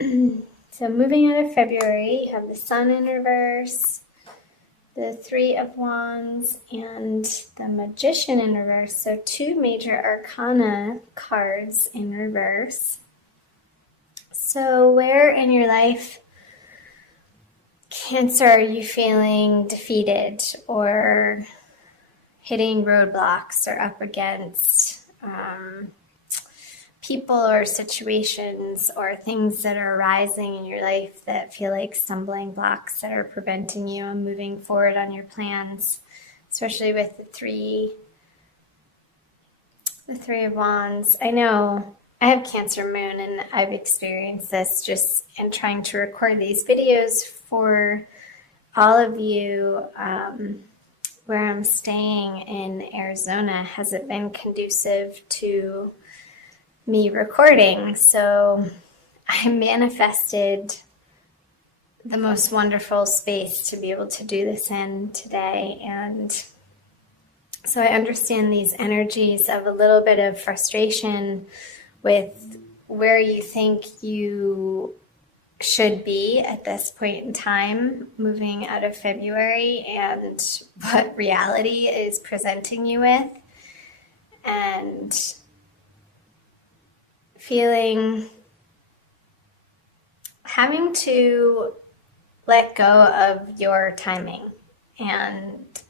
So moving out of February, you have the Sun in reverse, the Three of Wands, and the Magician in reverse. So two major arcana cards in reverse. So where in your life, Cancer, are you feeling defeated or hitting roadblocks or up against people or situations or things that are arising in your life that feel like stumbling blocks that are preventing you on moving forward on your plans, especially with the three of Wands? I know I have Cancer Moon, and I've experienced this just in trying to record these videos for all of you. Where I'm staying in Arizona hasn't been conducive to me recording, so I manifested the most wonderful space to be able to do this in today. And so I understand these energies of a little bit of frustration with where you think you should be at this point in time, moving out of February, and what reality is presenting you with, and having to let go of your timing and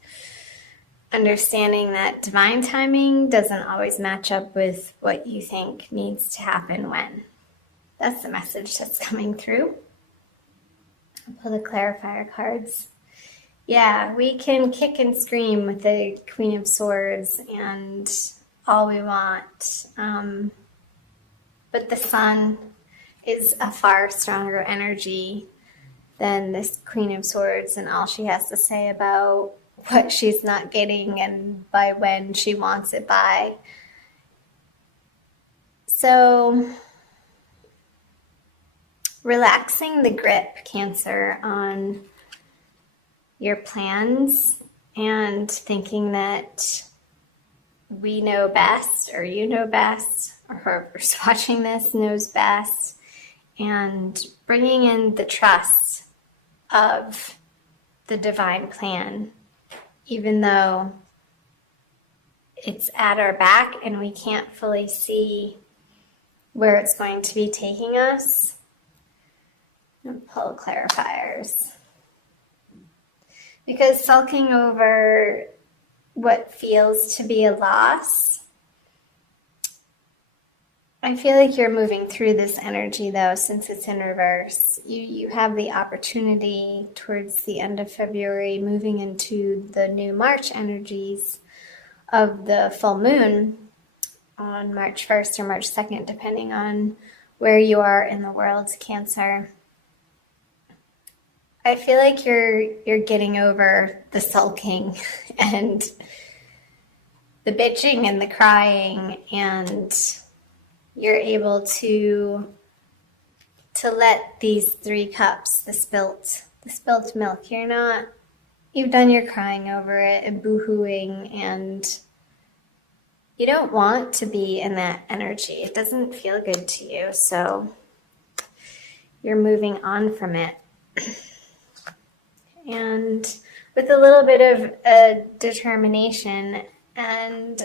understanding that divine timing doesn't always match up with what you think needs to happen when. That's the message that's coming through. I'll pull the clarifier cards. Yeah, we can kick and scream with the Queen of Swords and all we want. But the Sun is a far stronger energy than this Queen of Swords and all she has to say about what she's not getting and by when she wants it by. So relaxing the grip, Cancer, on your plans and thinking that we know best, or you know best, or whoever's watching this knows best, and bringing in the trust of the divine plan, even though it's at our back and we can't fully see where it's going to be taking us. And pull clarifiers. Because sulking over what feels to be a loss, I feel like you're moving through this energy though, since it's in reverse. You have the opportunity towards the end of February, moving into the new March energies of the full moon on March 1st or March 2nd, depending on where you are in the world, Cancer. I feel like you're getting over the sulking and the bitching and the crying, and you're able to let these 3 cups, the spilt milk, you've done your crying over it and boo-hooing, and you don't want to be in that energy. It doesn't feel good to you, so you're moving on from it. And with a little bit of determination, and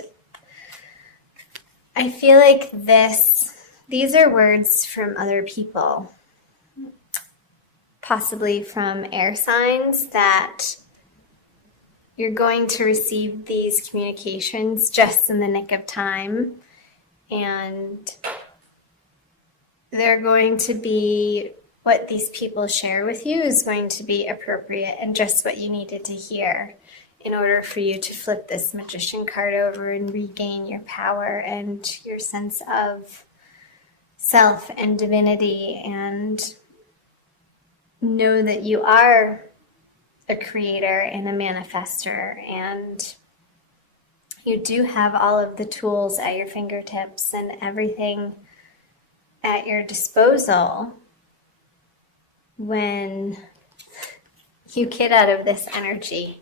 I feel like these are words from other people, possibly from air signs, that you're going to receive these communications just in the nick of time, and they're going to be, what these people share with you is going to be appropriate and just what you needed to hear in order for you to flip this Magician card over and regain your power and your sense of self and divinity, and know that you are a creator and a manifester, and you do have all of the tools at your fingertips and everything at your disposal when you get out of this energy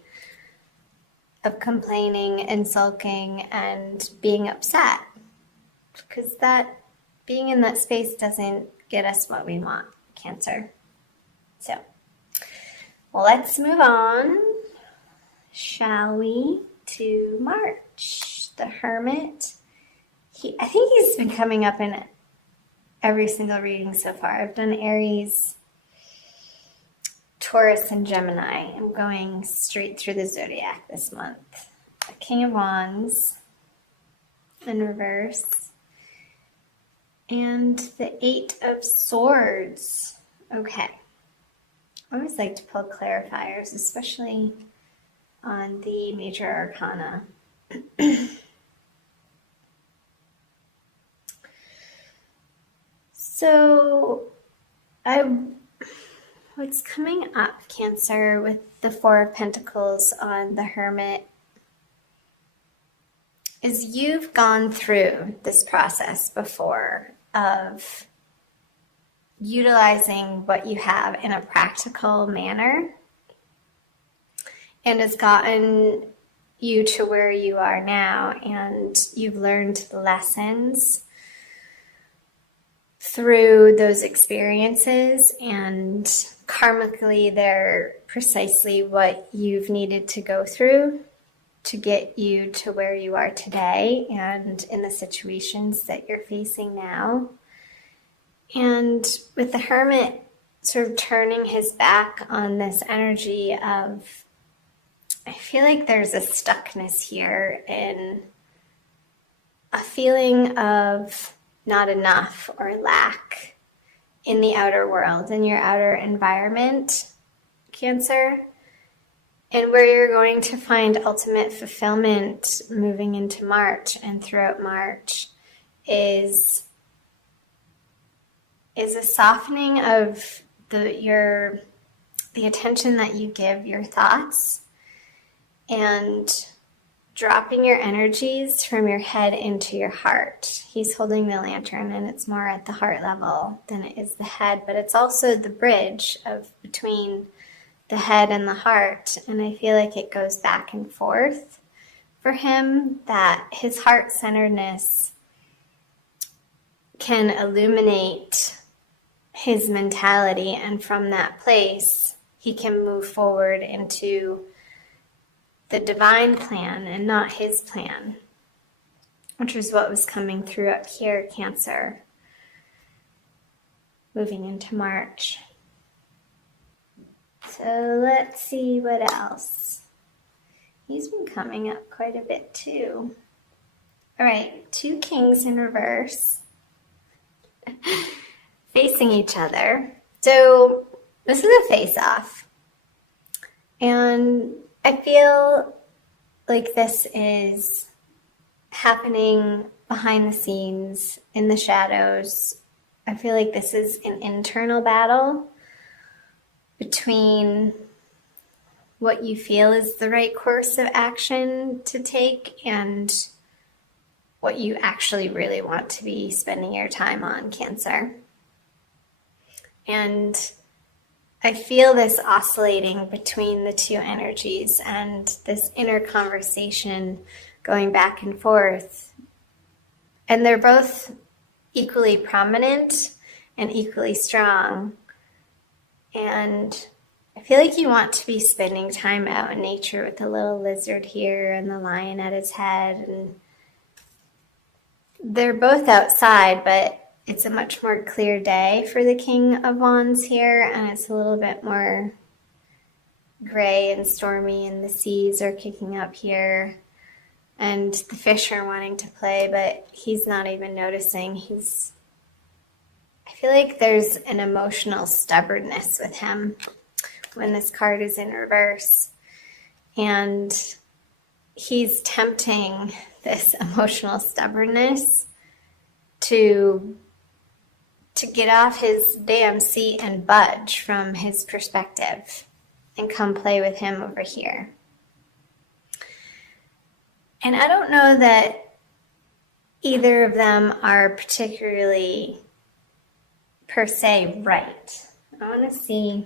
of complaining and sulking and being upset, because that being in that space doesn't get us what we want, Cancer. So, well, let's move on, shall we, to March. The Hermit. I think he's been coming up in every single reading so far. I've done Aries, Taurus, and Gemini. I'm going straight through the zodiac this month. The King of Wands in reverse. And the Eight of Swords. Okay. I always like to pull clarifiers, especially on the major arcana. So, what's coming up, Cancer, with the Four of Pentacles on the Hermit is you've gone through this process before of utilizing what you have in a practical manner, and has gotten you to where you are now, and you've learned the lessons through those experiences, and karmically they're precisely what you've needed to go through to get you to where you are today and in the situations that you're facing now. And with the Hermit sort of turning his back on this energy of, I feel like there's a stuckness here in a feeling of not enough or lack in the outer world, in your outer environment, Cancer, and where you're going to find ultimate fulfillment moving into March and throughout March is a softening of the attention that you give your thoughts, and dropping your energies from your head into your heart. He's holding the lantern, and it's more at the heart level than it is the head, but it's also the bridge between the head and the heart. And I feel like it goes back and forth for him, that his heart-centeredness can illuminate his mentality, and from that place he can move forward into the divine plan and not his plan, which is what was coming through up here, Cancer, moving into March. So let's see what else. He's been coming up quite a bit too. All right, two kings in reverse facing each other. So this is a face-off. And I feel like this is happening behind the scenes, in the shadows. I feel like this is an internal battle between what you feel is the right course of action to take and what you actually really want to be spending your time on, Cancer. And I feel this oscillating between the two energies and this inner conversation going back and forth. And they're both equally prominent and equally strong. And I feel like you want to be spending time out in nature with the little lizard here and the lion at its head. And they're both outside, but it's a much more clear day for the King of Wands here, and it's a little bit more gray and stormy, and the seas are kicking up here, and the fish are wanting to play, but he's not even noticing. I feel like there's an emotional stubbornness with him when this card is in reverse, and he's tempting this emotional stubbornness to get off his damn seat and budge from his perspective and come play with him over here. And I don't know that either of them are particularly per se right. I want to see,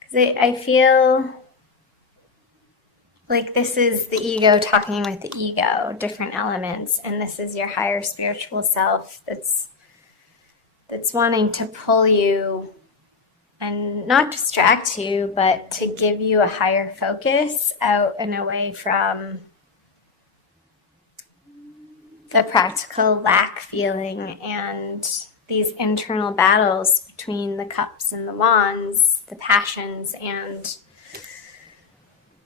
because I feel like this is the ego talking with the ego, different elements, and this is your higher spiritual self that's that's wanting to pull you and not distract you, but to give you a higher focus out and away from the practical lack feeling and these internal battles between the cups and the wands, the passions and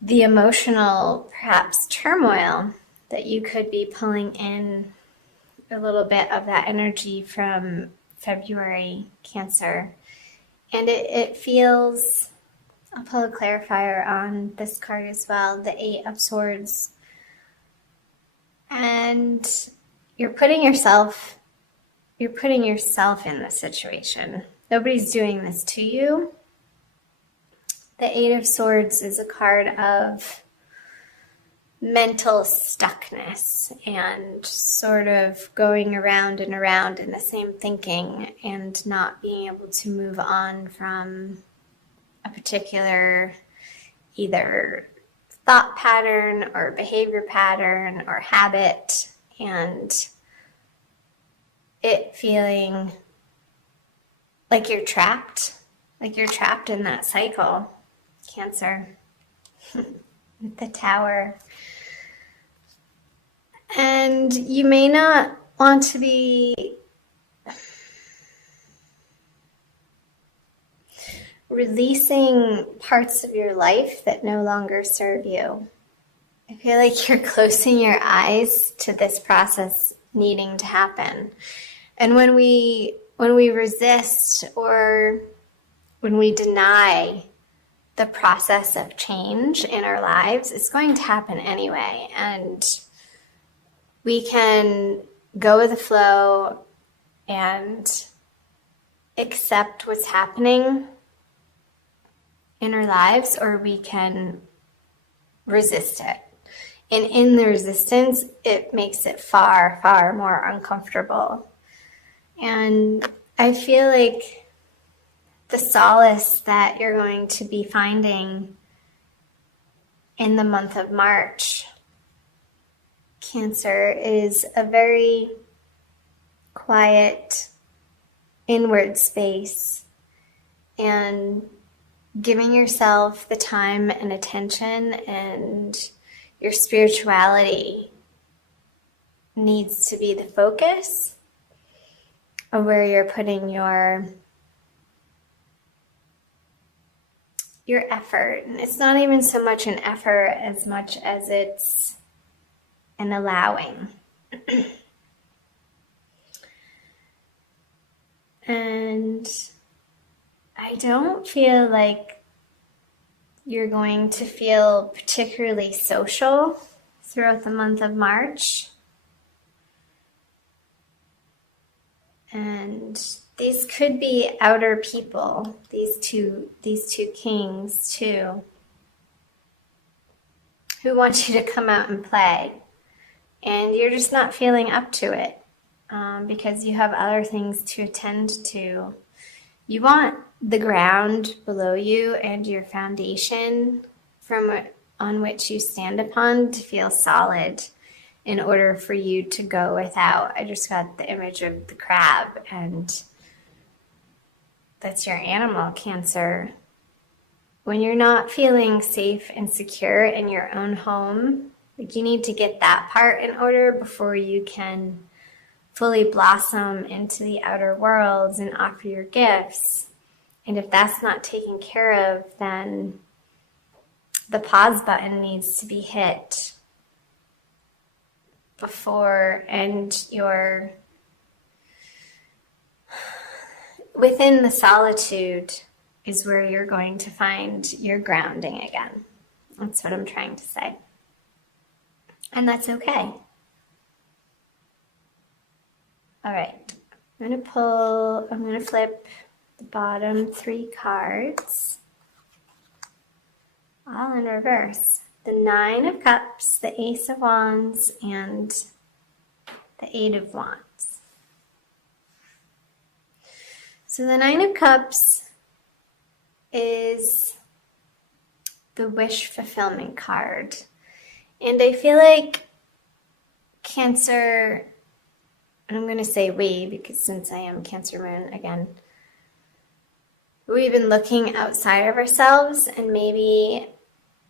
the emotional, perhaps, turmoil that you could be pulling in a little bit of that energy from February, Cancer. And it feels, I'll pull a clarifier on this card as well, the Eight of Swords. And you're putting yourself in this situation. Nobody's doing this to you. The Eight of Swords is a card of mental stuckness and sort of going around and around in the same thinking and not being able to move on from a particular either thought pattern or behavior pattern or habit, and it feeling like you're trapped in that cycle, Cancer. The Tower. And you may not want to be releasing parts of your life that no longer serve you. I feel like you're closing your eyes to this process needing to happen. And when we resist or when we deny the process of change in our lives, it's going to happen anyway. And we can go with the flow and accept what's happening in our lives, or we can resist it. And in the resistance, it makes it far, far more uncomfortable. And I feel like the solace that you're going to be finding in the month of March, Cancer, is a very quiet inward space and giving yourself the time and attention, and your spirituality needs to be the focus of where you're putting your effort. And it's not even so much an effort as much as it's an allowing. And I don't feel like you're going to feel particularly social throughout the month of March. And these could be outer people, these two kings too, who want you to come out and play. And you're just not feeling up to it because you have other things to attend to. You want the ground below you and your foundation on which you stand upon to feel solid in order for you to go without. I just got the image of the crab, and that's your animal, Cancer. When you're not feeling safe and secure in your own home, like, you need to get that part in order before you can fully blossom into the outer worlds and offer your gifts. And if that's not taken care of, then the pause button needs to be hit before, and you're within the solitude is where you're going to find your grounding again. That's what I'm trying to say. And that's okay. All right, I'm going to flip the bottom 3 cards, all in reverse. The 9 of Cups, the Ace of Wands, and the 8 of Wands. So the 9 of Cups is the wish fulfillment card. And I feel like, Cancer, and I'm going to say we because since I am Cancer Moon again, we've been looking outside of ourselves and maybe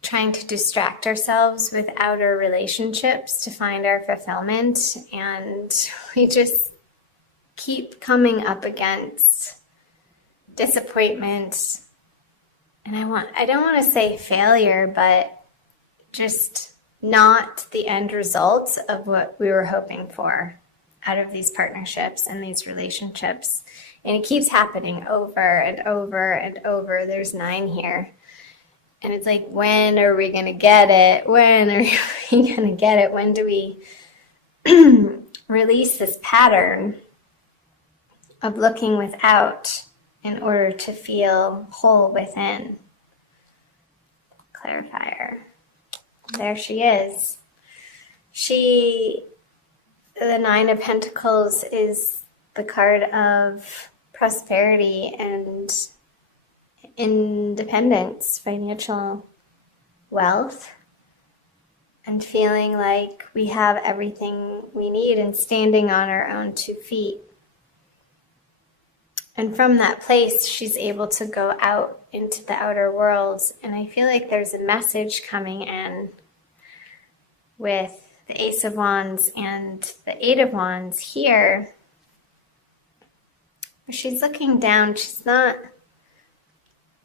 trying to distract ourselves with outer relationships to find our fulfillment, and we just keep coming up against disappointment. And I don't want to say failure, but just not the end result of what we were hoping for out of these partnerships and these relationships. And it keeps happening over and over and over. There's 9 here. And it's like, when are we going to get it? When are we going to get it? When do we release this pattern of looking without in order to feel whole within? Clarifier. There she is. The 9 of Pentacles is the card of prosperity and independence, financial wealth, and feeling like we have everything we need and standing on our own 2 feet. And from that place, she's able to go out into the outer worlds. And I feel like there's a message coming in with the Ace of Wands and the 8 of Wands here. She's looking down. She's not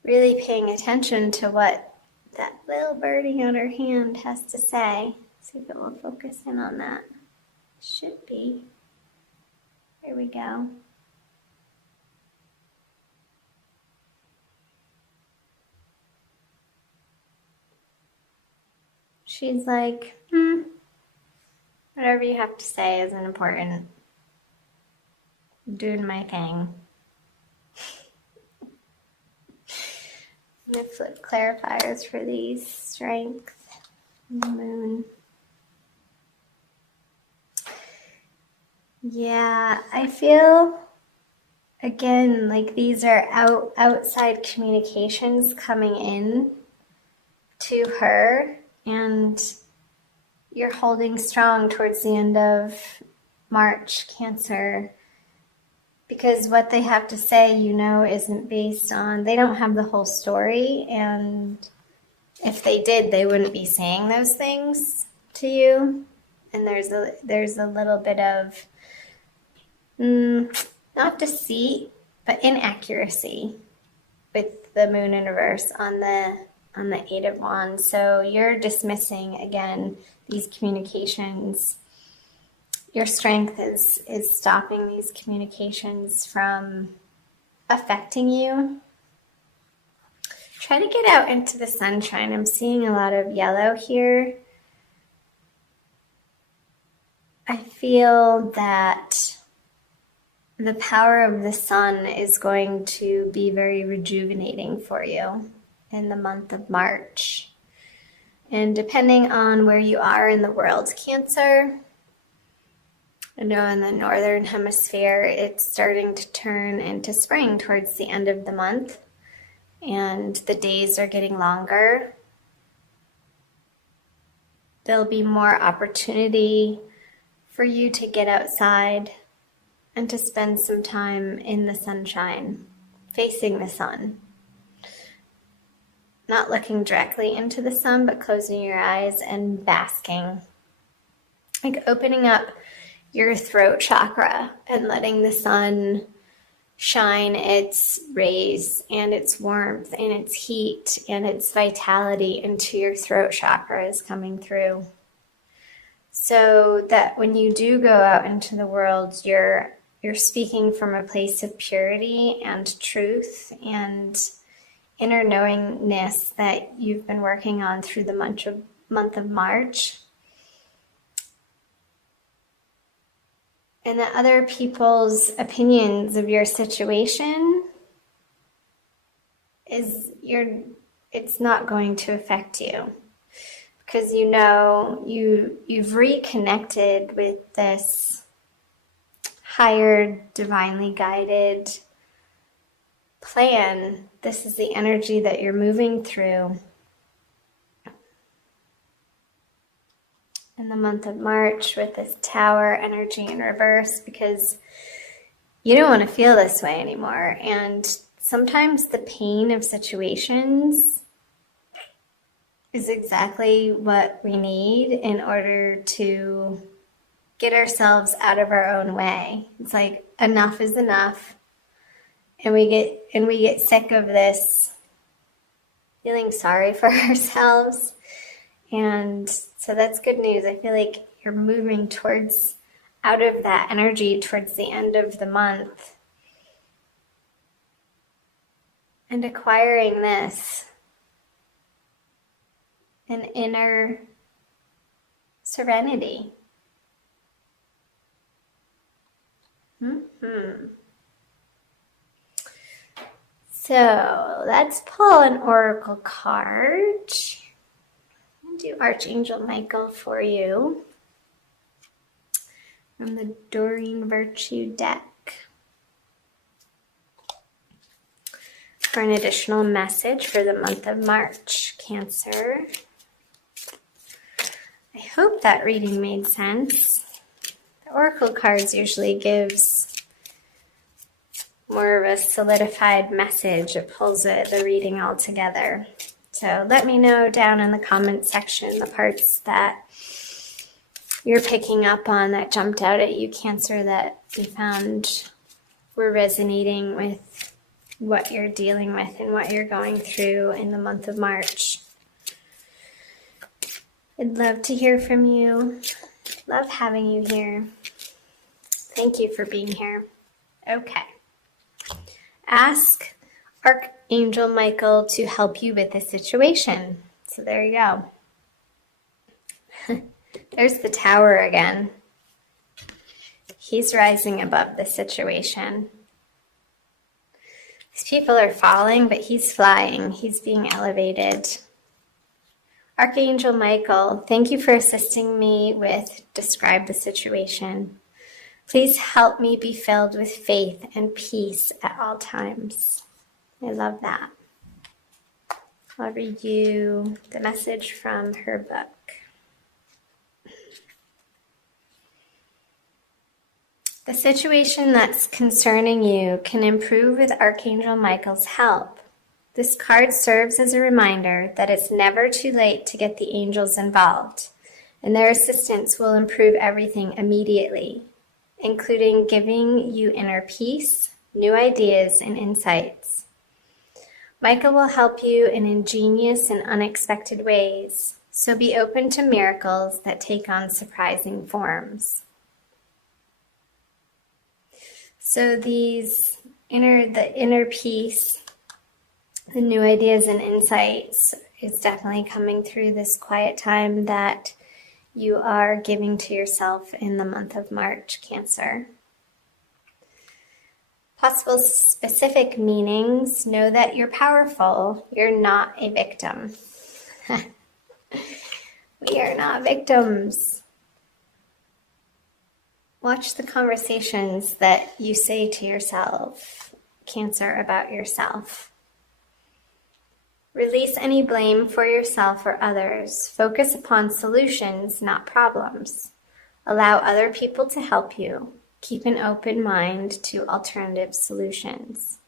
really paying attention to what that little birdie on her hand has to say. See if it will focus in on that. Should be. There we go. She's like, whatever you have to say isn't important. I'm doing my thing. I'm going to flip clarifiers for these. Strength, Moon. Yeah, I feel, again, like these are outside communications coming in to her, and you're holding strong towards the end of March, Cancer, because what they have to say, isn't based on, they don't have the whole story, and if they did, they wouldn't be saying those things to you. And there's a little bit of, not deceit, but inaccuracy with the Moon in reverse on the 8 of Wands. So you're dismissing, again, these communications. Your strength is stopping these communications from affecting you. Try to get out into the sunshine. I'm seeing a lot of yellow here. I feel that the power of the sun is going to be very rejuvenating for you in the month of March. And depending on where you are in the world, Cancer, I know in the northern hemisphere, it's starting to turn into spring towards the end of the month, and the days are getting longer. There'll be more opportunity for you to get outside and to spend some time in the sunshine, facing the sun. Not looking directly into the sun, but closing your eyes and basking. Like opening up your throat chakra and letting the sun shine its rays and its warmth and its heat and its vitality into your throat chakra is coming through. So that when you do go out into the world, you're speaking from a place of purity and truth and inner knowingness that you've been working on through the month of March. And that other people's opinions of your situation it's not going to affect you, because you've reconnected with this higher, divinely guided plan. This is the energy that you're moving through. in the month of March with this Tower energy in reverse, because you don't want to feel this way anymore. And sometimes the pain of situations is exactly what we need in order to get ourselves out of our own way. It's like enough is enough. And we get sick of this feeling sorry for ourselves. And so that's good news. I feel like you're moving towards out of that energy towards the end of the month and acquiring this, an inner serenity. So let's pull an oracle card. I'll do Archangel Michael for you from the Doreen Virtue deck for an additional message for the month of March, Cancer. I hope that reading made sense. The oracle cards usually gives more of a solidified message. It pulls the reading all together. So let me know down in the comment section the parts that you're picking up on that jumped out at you, Cancer, that you found were resonating with what you're dealing with and what you're going through in the month of March. I'd love to hear from you. Love having you here. Thank you for being here. Okay. Ask Archangel Michael to help you with the situation. So there you go. There's the Tower again. He's rising above the situation. These people are falling, but he's flying. He's being elevated. Archangel Michael, thank you for assisting me with describe the situation. Please help me be filled with faith and peace at all times. I love that. I'll read you the message from her book. The situation that's concerning you can improve with Archangel Michael's help. This card serves as a reminder that it's never too late to get the angels involved, and their assistance will improve everything immediately, including giving you inner peace, new ideas, and insights. Michael will help you in ingenious and unexpected ways, so be open to miracles that take on surprising forms. So the inner peace, the new ideas and insights is definitely coming through this quiet time that you are giving to yourself in the month of March, Cancer. Possible specific meanings: know that you're powerful. You're not a victim. We are not victims. Watch the conversations that you say to yourself, Cancer, about yourself. Release any blame for yourself or others. Focus upon solutions, not problems. Allow other people to help you. Keep an open mind to alternative solutions.